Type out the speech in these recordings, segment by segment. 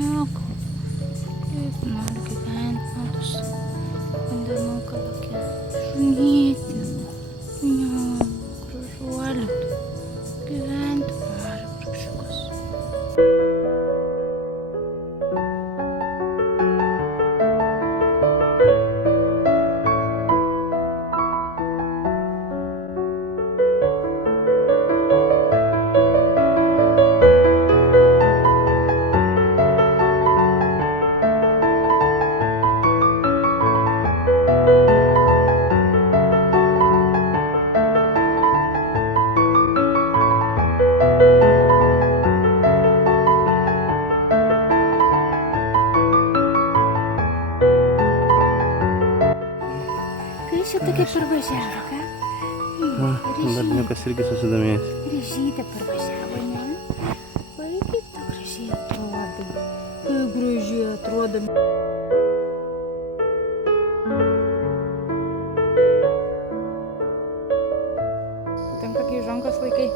Nieko. Kaip nori gyventi, matos. Vandenuką tokia. Šunytė. Ne, gražuolė. Gyventi nori, vargšiukas. Kas čia tokia parvažiavo, ką? Berniukas irgi susidomėjęs. Gražytė parvažiavo, ne? Vai, kaip tu gražiai atrodai. Kaip gražiai atrodai. Patinka, kai žonkas laikai.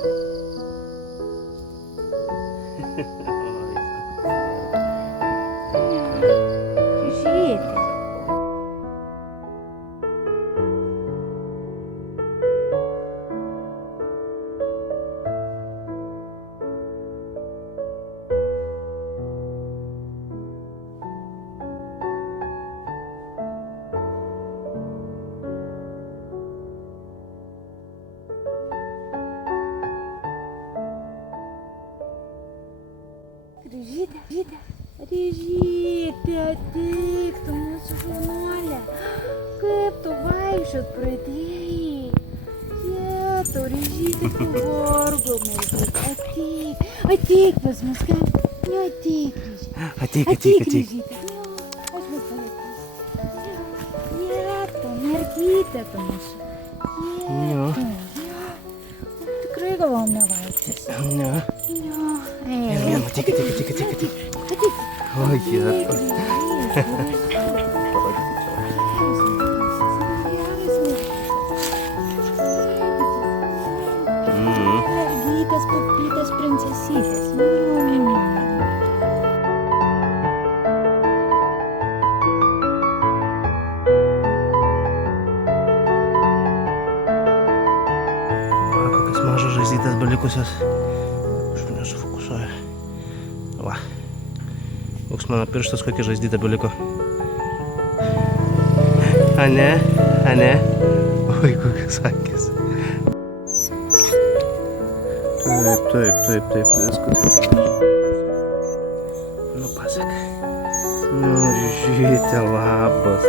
Gražytė. Ryžytė, ateik tu mūsų žaunuolė. Kaip tu vaikščiot pradėjai? Jetau, Ryžytė, pavargo mergytė. Ateik pas mus, ką? Nu, ateik, Ryžytė. Ateik. Ryžytė. Aš mus palaikysiu. Jetau, mergytė tu mūsų. Jetau. Tikrai galvom nevaikščiasi. Ne. Ne. Ateik. Oi, Jetau. Mergytės, papytės, princesytės. Va, kokias mažas žaizdytas belikusios. Aš nesufokusuoju. Va. Koks mano pirštas, kokia žaizdyta beliko. Ane. Oi, kokias akis. Taip, viskas. Nu, pasak. Nu, Ryžytė, labas.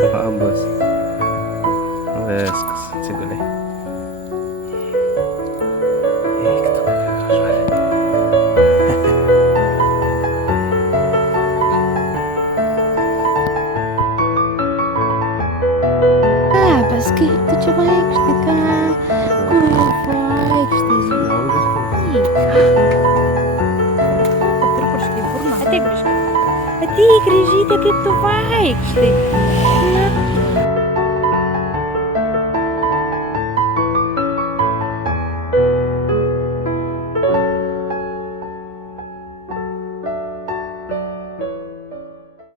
Viskas, atsiguliai. Eik tu, kokia gražuolė. Kaip tu čia vaikštai, ką? Kur vaikštai? Ateik, Ryžytė, kaip tu vaikštai?